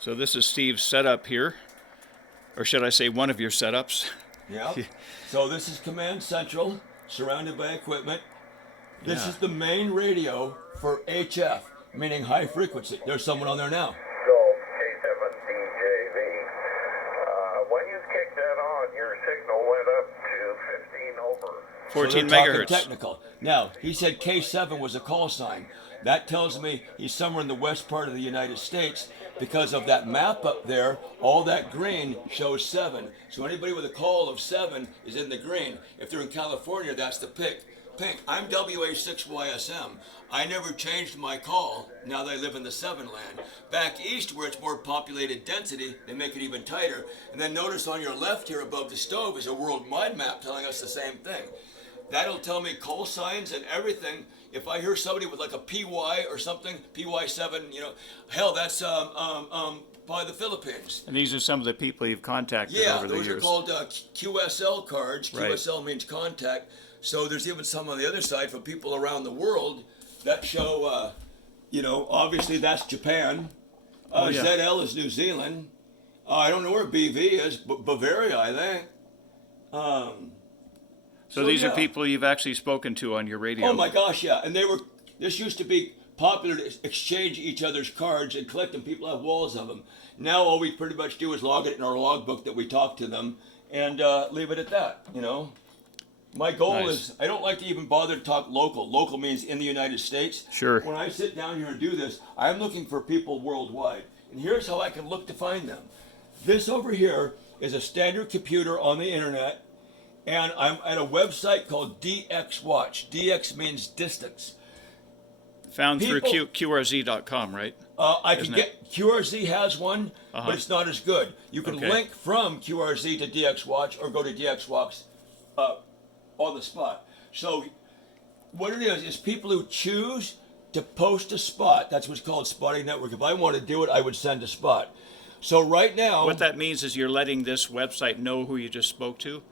So this is Steve's setup here, or should I say one of your setups? Yeah. So this is Command Central, surrounded by equipment. This is the main radio for HF, meaning high frequency. There's someone on there now. Golf K7DJV. When you kicked that on, your signal went up to 15 over. 14 So they're talking megahertz. technical. Now, he said K7 was a call sign. That tells me he's somewhere in the west part of the United States because of that map up there. All that green shows 7. So anybody with a call of 7 is in the green. If they're in California, that's the pink. I'm WA6YSM. I never changed my call now that I live in the 7 land. Back east where it's more populated density, they make it even tighter. And then notice on your left here above the stove is a worldwide map telling us the same thing. That'll tell me call signs and everything. If I hear somebody with like a PY or something, PY7, you know, hell, that's by the Philippines. And these are some of the people you've contacted over the years. Yeah, those are called QSL cards. Right. QSL means contact. So there's even some on the other side for people around the world that show, you know, obviously that's Japan. Yeah. ZL is New Zealand. I don't know where BV is, but Bavaria, I think. So these are yeah. people you've actually spoken to on your radio. Oh my gosh, yeah. And this used to be popular to exchange each other's cards and collect them. People have walls of them. Now all we pretty much do is log it in our logbook that we talk to them and leave it at that, you know. My goal is, I don't like to even bother to talk local. Local means in the United States. Sure. When I sit down here and do this, I'm looking for people worldwide. And here's how I can look to find them. This over here is a standard computer on the internet. And I'm at a website called DX Watch. DX means distance. Found through QRZ.com, right? I can get, QRZ has one, but it's not as good. You can link from QRZ to DX Watch or go to DX Watch on the spot. So what it is people who choose to post a spot. That's what's called spotting network. If I want to do it, I would send a spot. So right now... What that means is you're letting this website know who you just spoke to,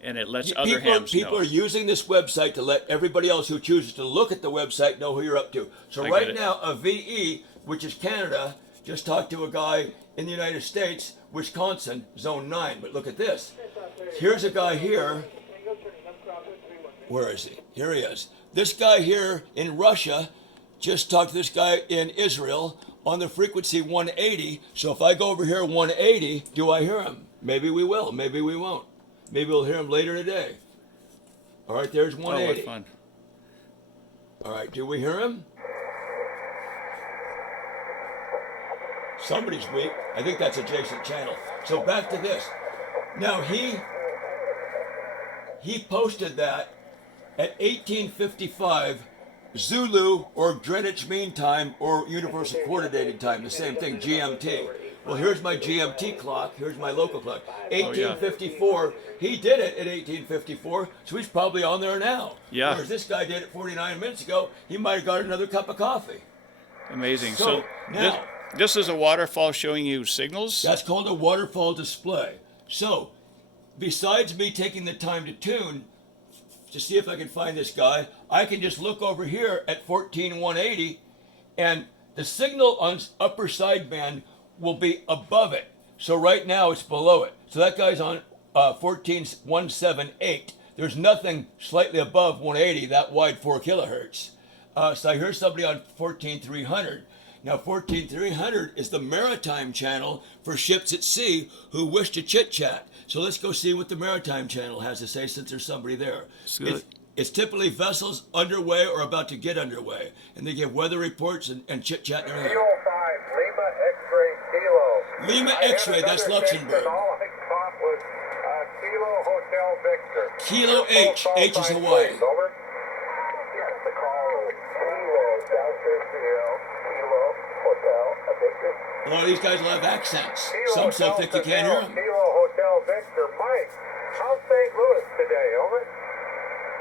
and it lets other hams know. People are using this website to let everybody else who chooses to look at the website know who you're up to. So right now, a VE, which is Canada, just talked to a guy in the United States, Wisconsin, Zone 9. But look at this. Here's a guy here. Where is he? Here he is. This guy here in Russia just talked to this guy in Israel on the frequency 180. So if I go over here 180, do I hear him? Maybe we will. Maybe we won't. Maybe we'll hear him later today. All right, there's 180. Oh, what fun. All right, do we hear him? Somebody's weak. I think that's adjacent channel. So back to this. Now he posted that at 1855 Zulu or Greenwich Mean Time or Universal Coordinated Time, the same thing, GMT. Well, here's my GMT clock. Here's my local clock. 1854. He did it at 1854, so he's probably on there now. Yeah. Whereas this guy did it 49 minutes ago. He might have got another cup of coffee. Amazing. So now, this is a waterfall showing you signals? That's called a waterfall display. So, besides me taking the time to tune to see if I can find this guy, I can just look over here at 14180, and the signal on upper sideband will be above it. So right now it's below it. So that guy's on 14178. There's nothing slightly above 180, that wide 4 kilohertz. So I hear somebody on 14300. Now 14300 is the maritime channel for ships at sea who wish to chit chat. So let's go see what the maritime channel has to say since there's somebody there. It's typically vessels underway or about to get underway. And they give weather reports and chit chat and everything. Kilo 5, Lima X-ray Kilo. Lima X-ray, that's Luxembourg. All I thought was Kilo Hotel Victor. Kilo H, H is Hawaii. Over. Yes, the call is Kilo Delta Kilo Hotel Victor. A lot of these guys will have accents. Some so thick you can't hear them. Kilo Hotel Victor. Mike, how's St. Louis today? Over.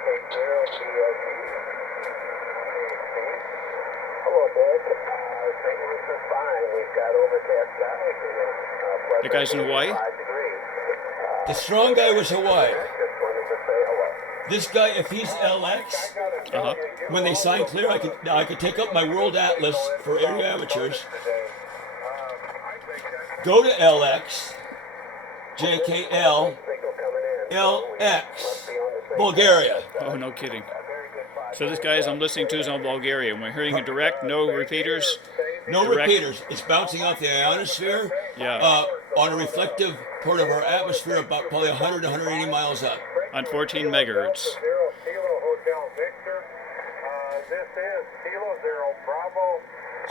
St. Louis, hello, Dick. St. Louis is fine. We've got overcast skies and The guy's in Hawaii? 5 degrees. The strong guy was Hawaii. Just wanted to say hello. This guy, if he's LX, when they sign clear, I could take up my World Atlas for area amateurs. Go to LX, JKL, LX, Bulgaria. Oh, no kidding. So this guy I'm listening to is on Bulgaria. We're hearing it direct, no repeaters. No Direct. repeaters. It's bouncing off the ionosphere Yeah. on a reflective part of our atmosphere about probably 100 to 180 miles up. On 14 megahertz. Kilo Hotel Victor. This is Kilo Zero Bravo.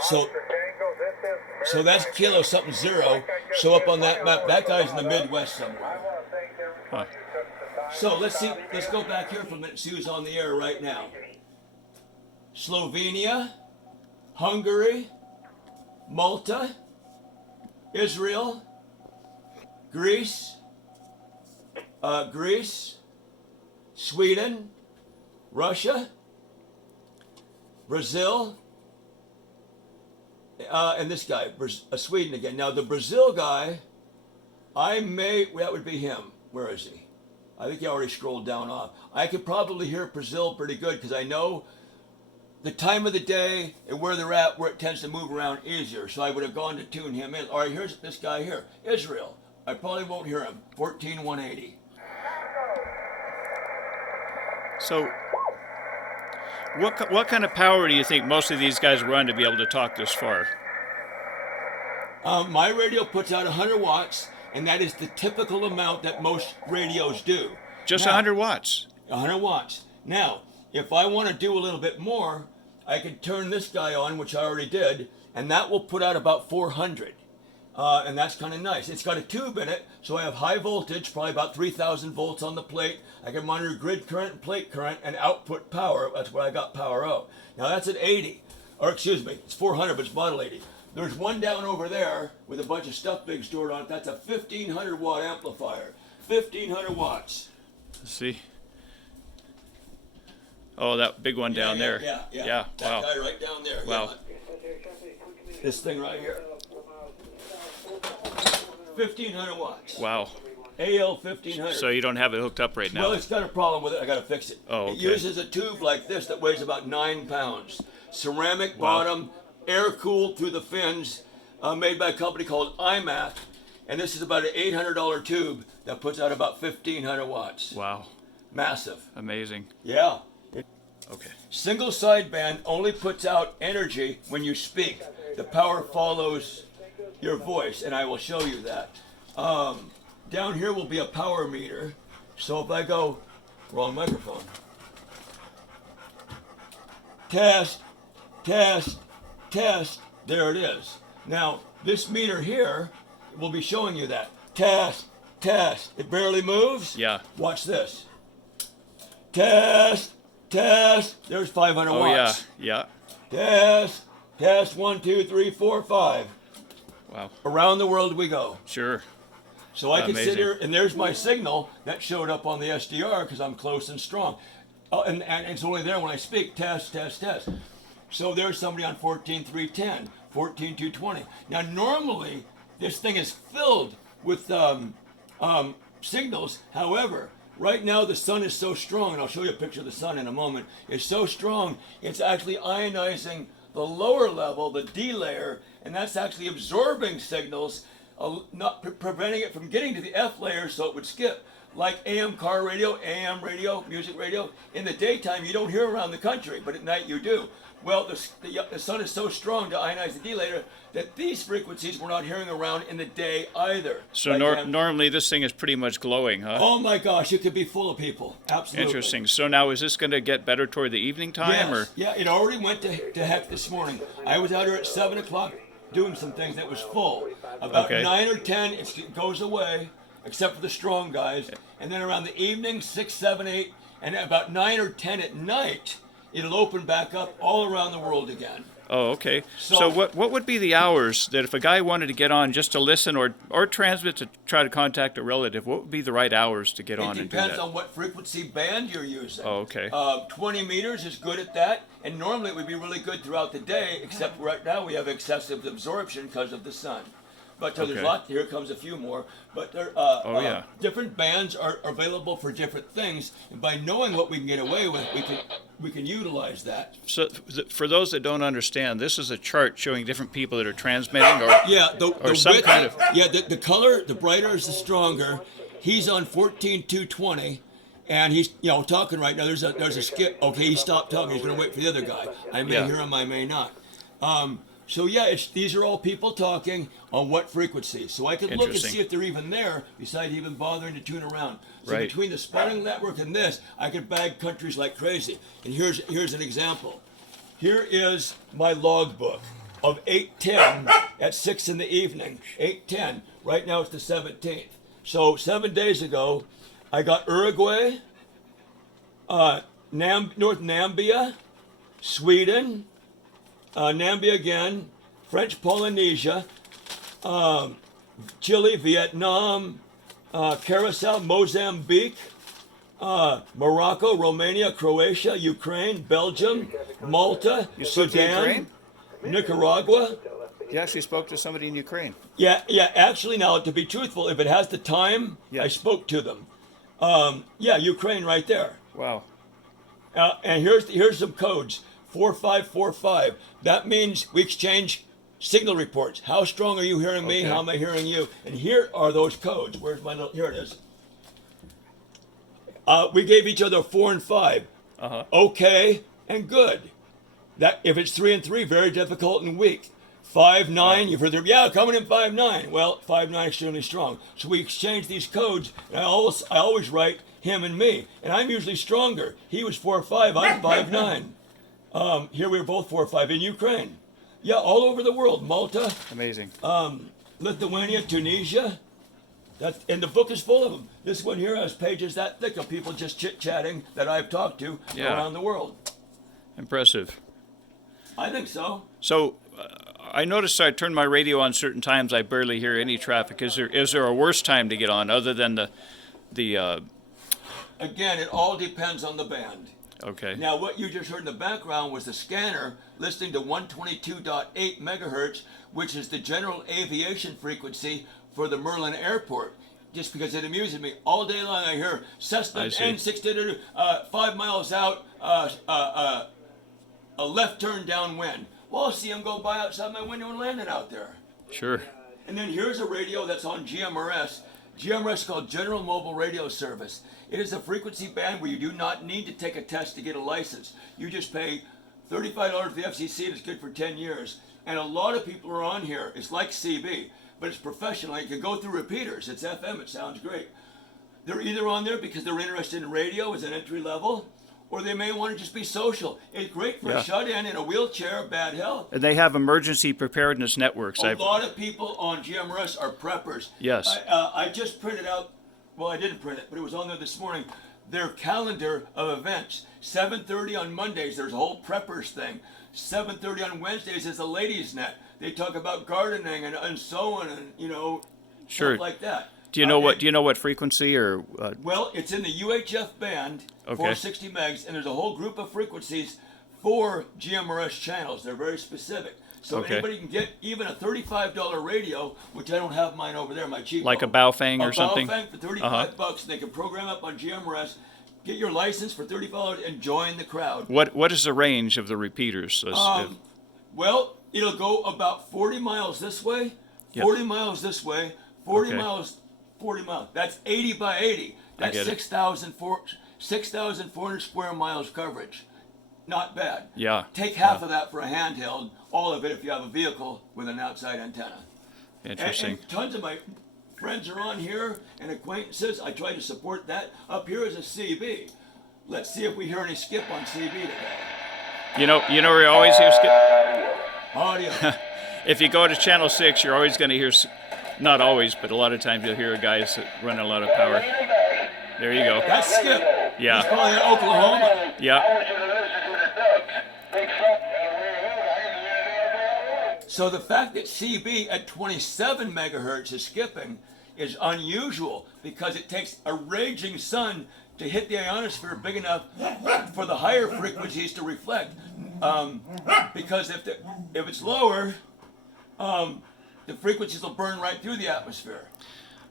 So, Oscar Tango. This is so that's Kilo something zero. So up on that map, that guy's in the Midwest somewhere. I want to thank everybody who took the time. So let's see. Let's go back here for a minute and see who's on the air right now. Slovenia, Hungary, Malta, Israel, Greece, Sweden, Russia, Brazil, and this guy, Sweden again. Now the Brazil guy, that would be him. Where is he? I think he already scrolled down off. I could probably hear Brazil pretty good because I know the time of the day and where they're at, where it tends to move around easier. So I would have gone to tune him in. All right, here's this guy here, Israel. I probably won't hear him. 14180. So what kind of power do you think most of these guys run to be able to talk this far? My radio puts out 100 watts, and that is the typical amount that most radios do. Just Now, 100 watts. 100 watts. Now, if I want to do a little bit more, I can turn this guy on, which I already did, and that will put out about 400. And that's kind of nice. It's got a tube in it, so I have high voltage, probably about 3,000 volts on the plate. I can monitor grid current and plate current and output power. That's where I got power out. Now that's at 80, or excuse me, it's 400, but it's model 80. There's one down over there with a bunch of stuff big stored on it. That's a 1,500 watt amplifier. 1,500 watts. Let's see. Oh, that big one down there. Yeah. That Wow. guy right down there. Wow. Yeah. This thing right here. 1,500 watts. Wow. AL 1,500. So you don't have it hooked up right now. Well, it's got a problem with it. I got to fix it. Oh, It okay. uses a tube like this that weighs about 9 pounds. Ceramic Wow. bottom, air cooled through the fins, made by a company called IMAC. And this is about an $800 tube that puts out about 1,500 watts. Wow. Massive. Amazing. Yeah. Okay. Single sideband only puts out energy when you speak. The power follows your voice, and I will show you that. Down here will be a power meter. So if I go, wrong microphone. Test, test, test. There it is. Now, this meter here will be showing you that. Test, test. It barely moves. Yeah. Watch this. Test, test. There's 500 Oh, yeah. watts. Yeah. Test, test. 1, 2, 3, 4, 5. Wow. Around the world we go. Sure. So I can sit Amazing. here, and there's my signal that showed up on the SDR because I'm close and strong. And it's only there when I speak. Test, test, test. So there's somebody on 14.310, 14.220. Now normally this thing is filled with signals. However, right now the sun is so strong, and I'll show you a picture of the sun in a moment. It's so strong, it's actually ionizing the lower level, the D layer, and that's actually absorbing signals, not preventing it from getting to the F layer so it would skip. Like AM car radio, AM radio, music radio. In the daytime, you don't hear around the country, but at night you do. Well, the sun is so strong to ionize the D layer that these frequencies we're not hearing around in the day either. So Like, normally this thing is pretty much glowing, huh? oh my gosh, it could be full of people. Absolutely. Interesting. So now is this going to get better toward the evening time? Yes. Or? Yeah, it already went to heck this morning. I was out here at 7 o'clock doing some things that was full. About Okay. 9 or 10, it goes away, except for the strong guys. And then around the evening, 6, 7, 8, and about 9 or 10 at night, it'll open back up all around the world again. Oh, okay. So So- what would be the hours that if a guy wanted to get on just to listen or transmit to try to contact a relative, what would be the right hours to get on It and do depends that? on what frequency band you're using. Oh, okay. 20 meters is good at that, and normally it would be really good throughout the day, except right now we have excessive absorption because of the sun. But there's Okay. lots. Here comes a few more. But there, yeah. different bands are available for different things, and by knowing what we can get away with, we can utilize that. So, for those that don't understand, this is a chart showing different people that are transmitting, or Yeah, or some width, kind of. yeah, the color, the brighter is the stronger. He's on 14,220, and he's talking right now. There's a skip. Okay, he stopped talking. He's going to wait for the other guy. I may Yeah. hear him, I may not. So yeah, these are all people talking on what frequency. So I can look and Interesting. see if they're even there, besides even bothering to tune around. So Right. between the spotting network and this, I could bag countries like crazy. And here's an example. Here is my logbook of 8:10 at 6 in the evening. 8:10. Right now it's the 17th. So 7 days ago, I got Uruguay, North Nambia, Sweden, Nambia again, French Polynesia, Chile, Vietnam, Curacao, Mozambique, Morocco, Romania, Croatia, Ukraine, Belgium, Malta, spoke to Sudan, Ukraine? Nicaragua. You actually spoke to somebody in Ukraine. Yeah. Actually, now to be truthful, if it has the time, Yeah. I spoke to them. Yeah, Ukraine right there. Wow. And here's some codes. 4545. That means we exchange signal reports. How strong are you hearing me? Okay. How am I hearing you? And here are those codes. Where's my little? Here it is. We gave each other 4 and 5. Okay and good. That if it's 3 and 3, very difficult and weak. 5-9, you've heard there. Yeah, coming in 5-9. Well, 5-9 extremely strong. So we exchange these codes, and I always write him and me, and I'm usually stronger. He was 4-5, I'm 5-9. Here we were both 4-5 in Ukraine. Yeah, all over the world. Malta, Amazing. Lithuania, Tunisia. And the book is full of them. This one here has pages that thick of people just chit-chatting that I've talked to Yeah. around the world. Impressive. I think so. So, I noticed I turn my radio on certain times. I barely hear any traffic. Is there a worse time to get on other than the Again, it all depends on the band. okay. Now, what you just heard in the background was the scanner listening to 122.8 megahertz, which is the general aviation frequency for the Merlin Airport. Just because it amuses me. All day long I hear Cessna I see. N6, 5 miles out, a left turn downwind. Well, I'll see them go by outside my window and landing out there. Sure. And then here's a radio that's on GMRS. GMRS is called General Mobile Radio Service. It is a frequency band where you do not need to take a test to get a license. You just pay $35 to the FCC, and it's good for 10 years. And a lot of people are on here. It's like CB, but it's professional. You can go through repeaters. It's FM. It sounds great. They're either on there because they're interested in radio as an entry level, or they may want to just be social. It's great for Yeah. a shut-in in a wheelchair, bad health. And they have emergency preparedness networks. A lot of people on GMRS are preppers. Yes. I just printed out, well, I didn't print it, but it was on there this morning, their calendar of events. 7:30 on Mondays, there's a whole preppers thing. 7:30 on Wednesdays is a ladies' net. They talk about gardening and sewing and, Sure. stuff like that. Do you know what frequency or Well, it's in the UHF band, Okay. 460 megs, and there's a whole group of frequencies for GMRS channels. They're very specific. So Okay. anybody can get even a $35 radio, which I don't have mine over there, my cheap like a one. Baofeng or something? A Baofeng for 35 bucks, and they can program up on GMRS, get your license for $35, and join the crowd. What is the range of the repeaters? Well, it'll go about 40 miles this way, Yep. 40 miles this way, 40 Okay. miles, 40 miles. That's 80 by 80. That's get it. 6,400 square miles coverage. Not bad. Yeah. Take half of that for a handheld, all of it if you have a vehicle with an outside antenna. Interesting. And tons of my friends are on here and acquaintances. I try to support that. Up here is a CB. Let's see if we hear any skip on CB today. You know, we always hear skip. Audio. If you go to channel 6, you're always going to hear, not always, but a lot of times you'll hear guys that run a lot of power. There you go. That's Skip. Yeah. He's probably in Oklahoma. Yeah. So the fact that CB at 27 megahertz is skipping is unusual because it takes a raging sun to hit the ionosphere big enough for the higher frequencies to reflect. Because if it's lower, the frequencies will burn right through the atmosphere.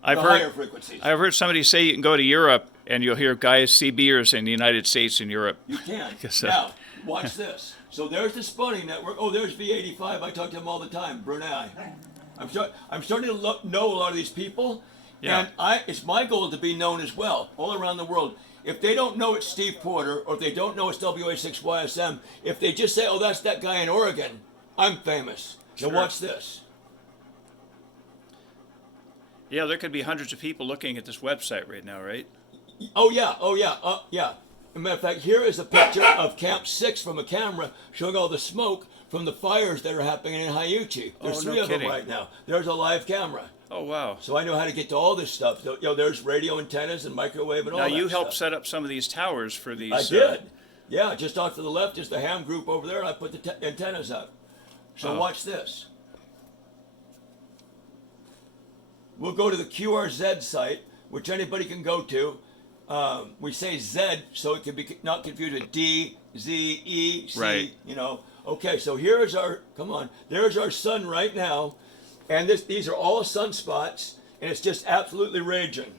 I've the higher heard frequencies. I've heard somebody say you can go to Europe and you'll hear guys CBers in the United States and Europe. You can. Guess, Now, watch this. So there's the Spunning Network. Oh, there's V85. I talk to him all the time. Brunei. I'm starting to know a lot of these people, Yeah. and it's my goal to be known as well all around the world. If they don't know it's Steve Porter, or if they don't know it's WA6YSM, if they just say, "Oh, that's that guy in Oregon," I'm famous. Sure. Now watch this. Yeah, there could be hundreds of people looking at this website right now, right? Oh yeah, yeah. As a matter of fact, here is a picture of Camp 6 from a camera showing all the smoke from the fires that are happening in Haiuchi. There's Oh, three no of them kidding. right now. There's a live camera. Oh, wow. So I know how to get to all this stuff. So, there's radio antennas and microwave and all Now, that you helped stuff. set up some of these towers for these. I did. Yeah, just off to the left is the ham group over there, and I put the antennas up. So Oh. watch this. We'll go to the QRZ site, which anybody can go to. We say Z, so it can be not confused with D, Z, E, C. Right. Okay, so here's our. Come on, there's our sun right now, and these are all sunspots, and it's just absolutely raging.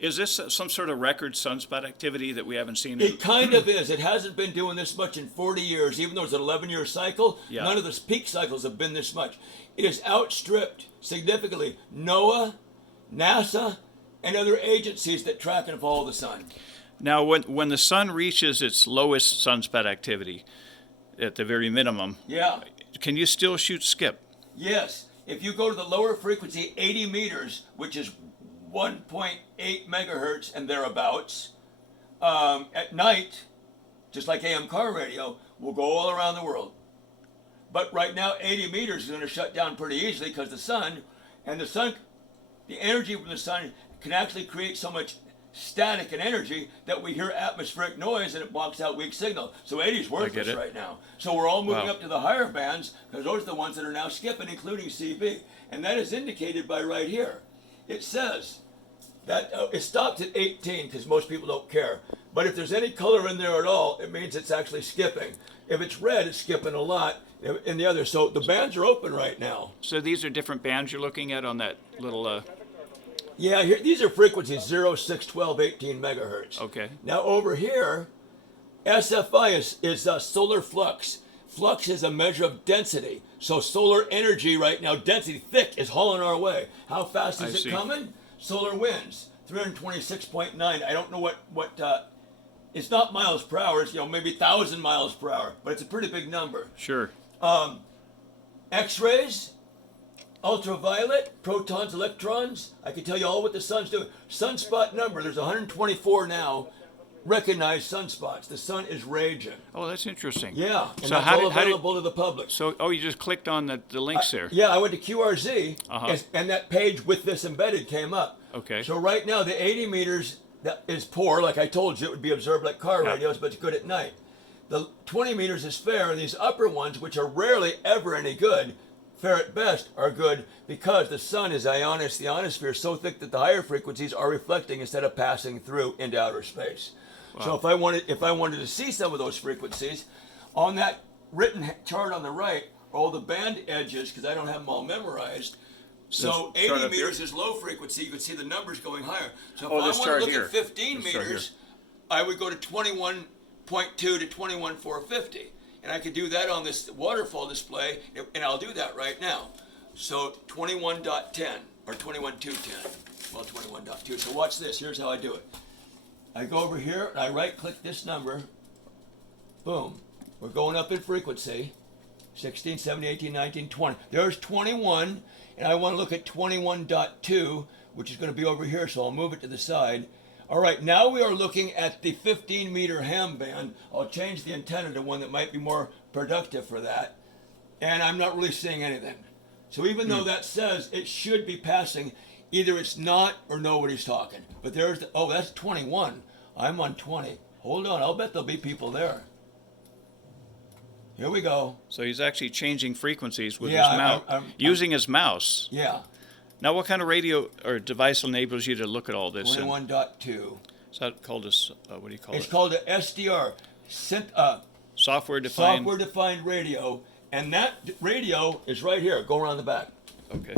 Is this some sort of record sunspot activity that we haven't seen? It kind of is. It hasn't been doing this much in 40 years, even though it's an 11-year cycle. Yeah. None of the peak cycles have been this much. It has outstripped significantly NOAA, NASA, and other agencies that track and follow the sun. Now, when the sun reaches its lowest sunspot activity, at the very minimum, Yeah. can you still shoot skip? Yes. If you go to the lower frequency, 80 meters, which is 1.8 megahertz and thereabouts, at night, just like AM car radio, will go all around the world. But right now, 80 meters is going to shut down pretty easily because the energy from the sun can actually create so much static and energy that we hear atmospheric noise and it blocks out weak signal. So 80 is worthless it. right now. So we're all moving Wow. up to the higher bands because those are the ones that are now skipping, including CB. And that is indicated by right here. It says that it stops at 18 because most people don't care. But if there's any color in there at all, it means it's actually skipping. If it's red, it's skipping a lot in the other. So the bands are open right now. So these are different bands you're looking at on that little. Yeah, these are frequencies 0, 6, 12, 18 megahertz. Okay. Now over here, SFI is solar flux. Flux is a measure of density. So solar energy right now, density thick, is hauling our way. How fast is I it see. coming? Solar winds, 326.9. I don't know what it's not miles per hour. It's maybe 1,000 miles per hour, but it's a pretty big number. Sure. X-rays, ultraviolet, protons, electrons. I can tell you all what the sun's doing. Sunspot number, there's 124 now recognized sunspots. The sun is raging. Oh, that's interesting. Yeah, and So that's how all did- available to the public. So, you just clicked on the links there. Yeah, I went to QRZ, Uh-huh. and that page with this embedded came up. Okay. So right now, the 80 meters that is poor. Like I told you, it would be observed like car Yeah. radios, but it's good at night. The 20 meters is fair, and these upper ones, which are rarely ever any good, fair at best, are good because the sun is ionized. The ionosphere is so thick that the higher frequencies are reflecting instead of passing through into outer space. So if I wanted to see some of those frequencies, on that written chart on the right, all the band edges, because I don't have them all memorized. So This chart 80 up here? meters is low frequency. You can see the numbers going higher. So if Oh, I this want to chart look here. at 15 This chart meters, I would go to 21.2 to 21,450. And I could do that on this waterfall display, and I'll do that right now. So 21.10 or 21.210. Well, 21.2. So watch this. Here's how I do it. I go over here and I right click this number. Boom. We're going up in frequency. 16, 17, 18, 19, 20. There's 21, and I want to look at 21.2, which is going to be over here, so I'll move it to the side. All right, now we are looking at the 15-meter ham band. I'll change the antenna to one that might be more productive for that. And I'm not really seeing anything. So even though that says it should be passing, either it's not or nobody's talking. But there's that's 21. I'm on 20. Hold on, I'll bet there'll be people there. Here we go. So he's actually changing frequencies with Yeah, his mouse, I'm- using his mouse. Yeah, Now, what kind of radio or device enables you to look at all this? 21.2. Is that called a, what do you call It's it? called a SDR, Software defined. software defined radio, and that radio is right here. Go around the back. Okay.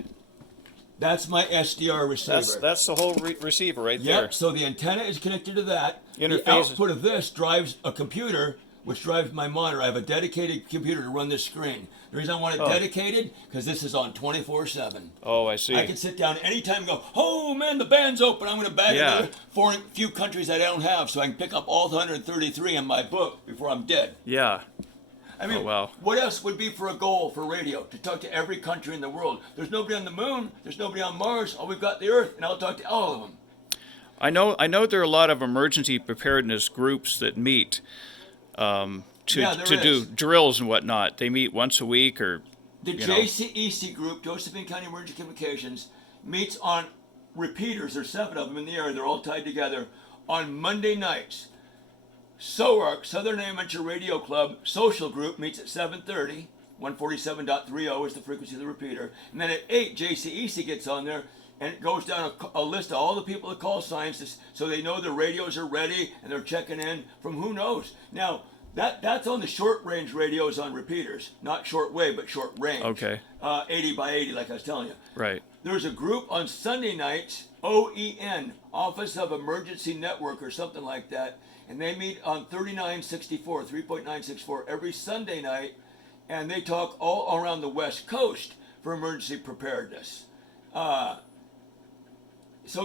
That's my SDR receiver. That's the whole receiver right there. Yep. So the antenna is connected to that. Interface. The output of this drives a computer, which drives my monitor. I have a dedicated computer to run this screen. The reason I want it dedicated, because this is on 24/7. Oh, I see. I can sit down anytime and go, oh man, the band's open. I'm going to bag another foreign few countries that I don't have, so I can pick up all 133 in my book before I'm dead. Yeah. I mean, what else would be for a goal for radio? To talk to every country in the world. There's nobody on the moon. There's nobody on Mars. All we've got the Earth, and I'll talk to all of them. I know there are a lot of emergency preparedness groups that meet to do drills and whatnot. They meet once a week or the JCEC group, Josephine County Emergency Communications, meets on repeaters. There's 7 of them in the area. They're all tied together on Monday nights. SOARC, Southern Amateur Radio Club social group, meets at 7:30. 147.30 is the frequency of the repeater. And then at 8, JCEC gets on there and it goes down a list of all the people that call signs so they know their radios are ready and they're checking in from who knows. Now, that's on the short range radios on repeaters, not short wave, but short range. Okay. 80 by 80, like I was telling you. Right. There's a group on Sunday nights, OEN, Office of Emergency Network or something like that, and they meet on 3964, 3.964 every Sunday night, and they talk all around the West Coast for emergency preparedness. So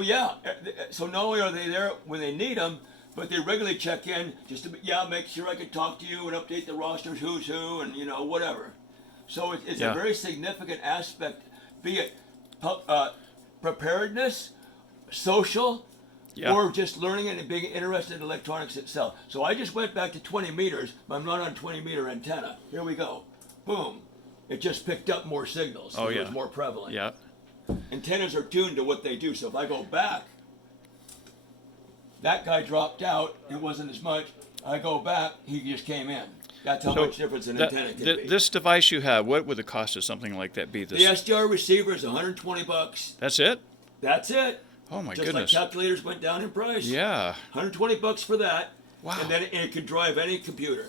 not only are they there when they need them, but they regularly check in just to make sure I can talk to you and update the rosters, who's who, and whatever. So it's a very significant aspect, be it preparedness, social, or just learning it and being interested in electronics itself. So I just went back to 20 meters, but I'm not on 20-meter antenna. Here we go. Boom. It just picked up more signals. So it was more prevalent. Yeah. Antennas are tuned to what they do. So if I go back, that guy dropped out. It wasn't as much. I go back, he just came in. That's how much difference an antenna can be. This device you have, what would the cost of something like that be? The SDR receiver is $120. That's it? That's it. Oh my Just goodness. like calculators went down in price. Yeah. $120 for that. Wow. And then it could drive any computer.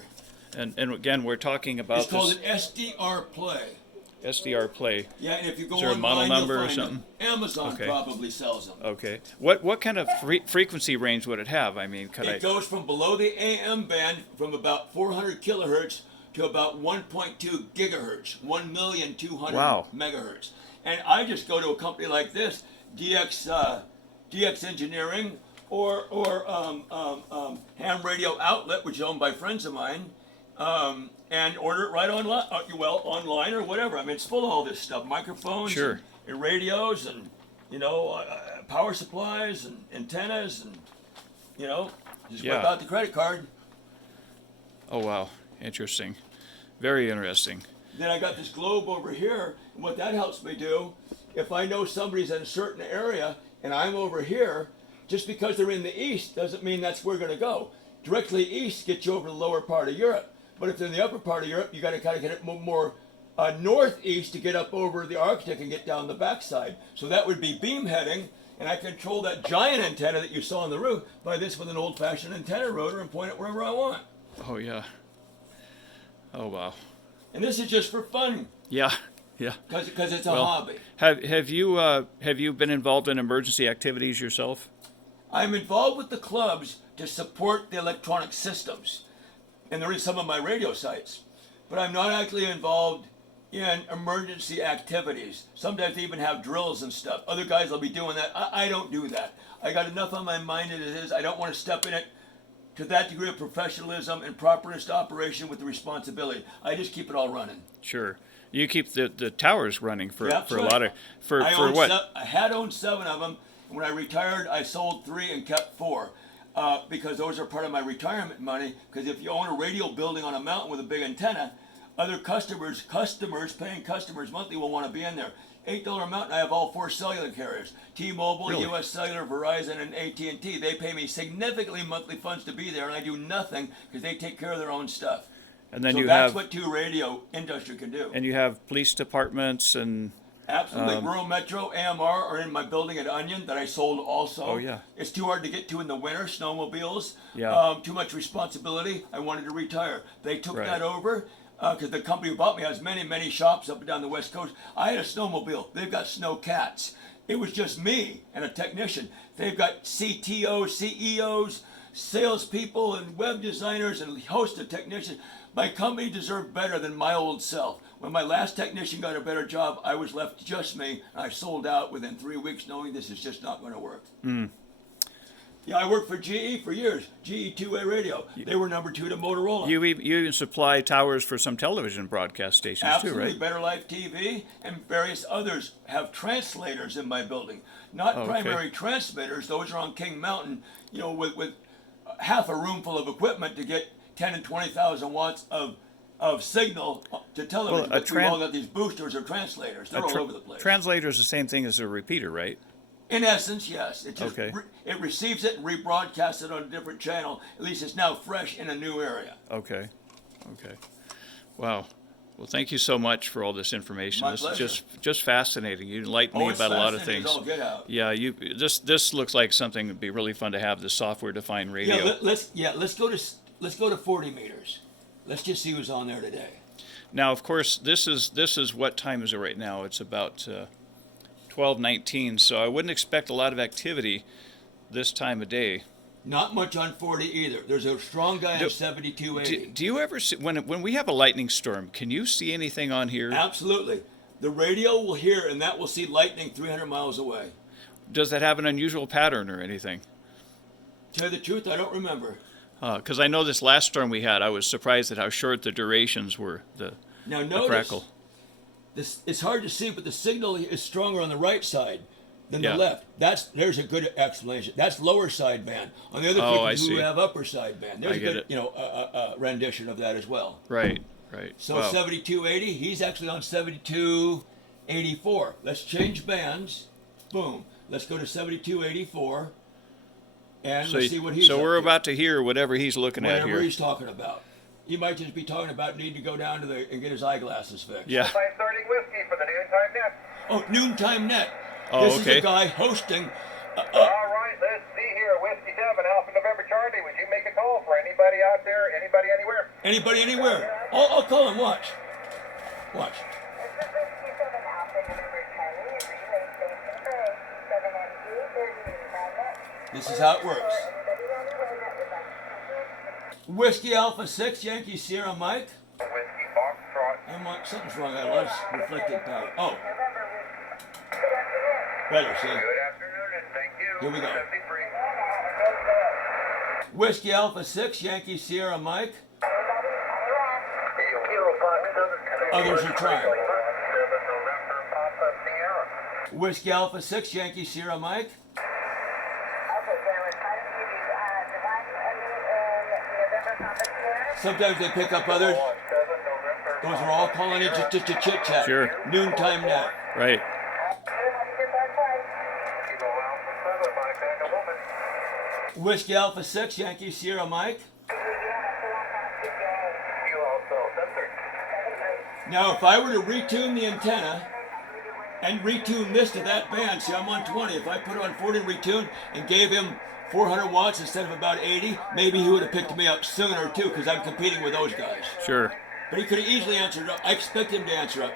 And again, we're talking about it's called an SDR Play. SDR Play. Yeah, and if you go Is there a online, model number you'll or find something? them. Amazon probably sells them. Okay. What kind of frequency range would it have? I mean, it goes from below the AM band from about 400 kilohertz to about 1.2 gigahertz, 1,200,000 megahertz. And I just go to a company like this, DX Engineering, or Ham Radio Outlet, which is owned by friends of mine, and order it right online, online or whatever. I mean, it's full of all this stuff, microphones, and radios, and power supplies, and antennas, and just whip out the credit card. Oh wow, interesting, very interesting. Then I got this globe over here, and what that helps me do, if I know somebody's in a certain area and I'm over here, just because they're in the east doesn't mean that's where we're going to go. Directly east gets you over the lower part of Europe. But if they're in the upper part of Europe, you got to kind of get it more northeast to get up over the Arctic and get down the backside. So that would be beam heading, and I control that giant antenna that you saw on the roof by this with an old-fashioned antenna rotor and point it wherever I want. Oh yeah. Oh wow. And this is just for fun. Yeah. Yeah. Because it's a hobby. Have you been involved in emergency activities yourself? I'm involved with the clubs to support the electronic systems, and there is some of my radio sites, but I'm not actually involved in emergency activities. Sometimes they even have drills and stuff. Other guys will be doing that. I don't do that. I got enough on my mind as it is. I don't want to step in it to that degree of professionalism and properness to operation with the responsibility. I just keep it all running. Sure. You keep the towers running for a right. lot of for what? I had owned 7 of them. When I retired, I sold 3 and kept 4 because those are part of my retirement money. Because if you own a radio building on a mountain with a big antenna, other customers, paying customers monthly will want to be in there. $8 a mountain, I have all 4 cellular carriers: T-Mobile, Really? U.S. Cellular, Verizon, and AT&T. They pay me significantly monthly funds to be there, and I do nothing because they take care of their own stuff. And then so you that's have what 2 radio industry can do. And you have police departments and absolutely. Rural Metro, AMR are in my building at Onion that I sold also. Oh yeah. It's too hard to get to in the winter, snowmobiles. Yeah. Too much responsibility. I wanted to retire. They took Right. that over. because the company who bought me has many, many shops up and down the West Coast. I had a snowmobile. They've got snow cats. It was just me and a technician. They've got CTOs, CEOs, salespeople, and web designers, and a host of technicians. My company deserved better than my old self. When my last technician got a better job, I was left just me, and I sold out within 3 weeks knowing this is just not going to work. Yeah, I worked for GE for years, GE two-way radio. They were number 2 to Motorola. You even supply towers for some television broadcast stations Absolutely. too, right? Better Life TV and various others have translators in my building. Not primary transmitters. Those are on King Mountain, with half a room full of equipment to get 10 and 20,000 watts of signal to television. Well, but we've all got these boosters or translators. They're all over the place. Translator is the same thing as a repeater, right? In essence, yes. It just it receives it and rebroadcasts it on a different channel. At least it's now fresh in a new area. Okay. Wow. Well, thank you so much for all this information. My This pleasure. is just fascinating. You enlightened me It's about a lot of fascinating things. as all get out. Yeah, this looks like something that'd be really fun to have, the software-defined radio. Yeah, let's go to 40 meters. Let's just see who's on there today. Now, of course, this is what time is it right now? It's about 12:19. So I wouldn't expect a lot of activity this time of day. Not much on 40 either. There's a strong guy on 7280. Do you ever see when we have a lightning storm? Can you see anything on here? Absolutely. The radio will hear, and that will see lightning 300 miles away. Does that have an unusual pattern or anything? Tell you the truth, I don't remember. Because I know this last storm we had, I was surprised at how short the durations were. Now the notice, crackle. it's hard to see, but the signal is stronger on the right side than Yeah. the left. There's a good explanation. That's lower sideband. On the other Oh, I frequencies, we see. have upper sideband. There's I a get good, rendition of that as well. Right. So Wow. 7280, he's actually on 7284. Let's change bands. Boom. Let's go to 7284. And let's see what he's So up we're to. about to hear whatever he's looking at Whatever here. he's talking about. He might just be talking about needing to go down and get his eyeglasses fixed. Yeah. 530 whiskey for the noontime net. Oh, Noontime Net. Oh, This is okay. a guy hosting. All right, let's see here. Whiskey 7, Alpha November Charlie. Would you make a call for anybody out there, anybody anywhere? Anybody, anywhere. I'll call him. Watch. Watch. This is how it works. Whiskey Alpha 6, Yankee Sierra Mike. Whiskey Foxtrot. Something's wrong. I lost reflected power. Oh. Better, see? Good afternoon, and thank you. Here we go. 73. Whiskey Alpha 6, Yankee Sierra Mike. Others are trying. 7 November Papa Sierra. Whiskey Alpha 6, Yankee Sierra Mike. Sometimes they pick up others. 7 November. Those are all calling in just to chit chat. Sure. Noontime Net. Right. Kilo Alpha 7, Mike and a woman. Whiskey Alpha 6, Yankee Sierra Mike. You also center. Now, if I were to retune the antenna and retune this to that band, see, I'm on 20. If I put it on 40 and retune and gave him 400 watts instead of about 80, maybe he would have picked me up sooner too, because I'm competing with those guys. Sure. But he could have easily answered up. I expect him to answer up.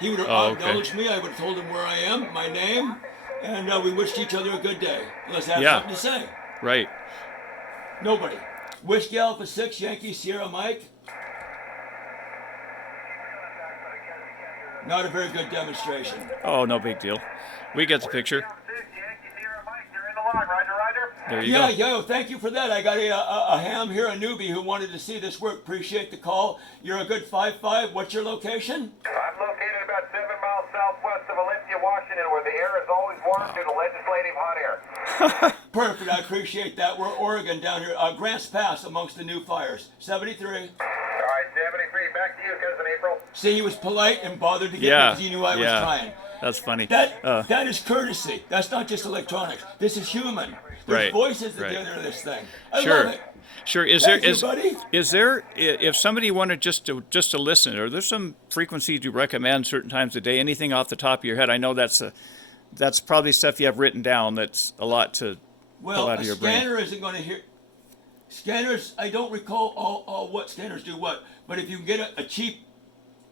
He would have acknowledged me. I would have told him where I am, my name, and we wished each other a good day. Let's have something to say. Right. Nobody. Whiskey Alpha 6, Yankee Sierra Mike. Not a very good demonstration. Oh, no big deal. We get the picture. Yankee Sierra Mike, you're in the line. Roger, roger. There you go. Yeah, thank you for that. I got a ham here, a newbie who wanted to see this work. Appreciate the call. You're a good 5'5". What's your location? I'm located about 7 miles southwest of Valencia, Washington, where the air is always warm due to legislative hot air. Perfect. I appreciate that. We're Oregon down here. Grants Pass amongst the new fires. 73. All right, 73. Back to you, Cousin April. See, he was polite and bothered to get me Yeah. because he knew I was Yeah. trying. That's funny. That is courtesy. That's not just electronics. This is human. There's Right, voices at right. the end of this thing. I Sure. love it. Sure. Thank you, buddy. Is there if somebody wanted just to listen, are there some frequencies you recommend certain times a day? Anything off the top of your head? I know that's probably stuff you have written down. That's a lot to pull out A of your brain. scanner isn't going to hear. Scanners, I don't recall all what scanners do what, but if you can get a cheap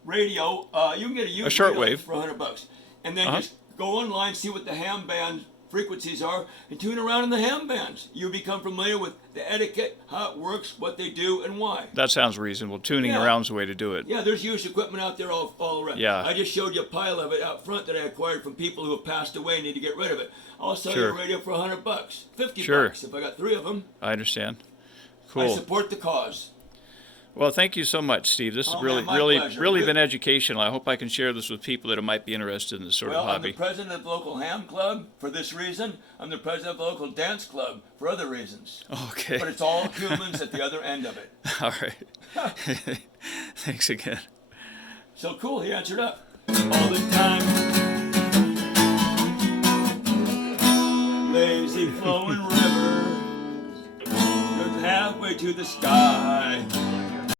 radio. You can get a used shortwave. radio for $100, and then just go online, see what the ham band frequencies are, and tune around in the ham bands. You become familiar with the etiquette, how it works, what they do, and why. That sounds reasonable. Tuning Yeah. around's the way to do it. Yeah, there's used equipment out there all around. Yeah. I just showed you a pile of it out front that I acquired from people who have passed away and need to get rid of it. I'll sell you a radio for $100, $50 if I got 3 of them. I understand. I Cool. support the cause. Well, thank you so much, Steve. This Oh, has man, my really pleasure. been educational. I hope I can share this with people that might be interested in this sort of Well, I'm the hobby. president of the local ham club for this reason. I'm the president of the local dance club for other reasons. Okay. But it's all humans at the other end of it. All right. Thanks again. So cool, he answered up. All the time. Lazy flowing river, halfway to the sky.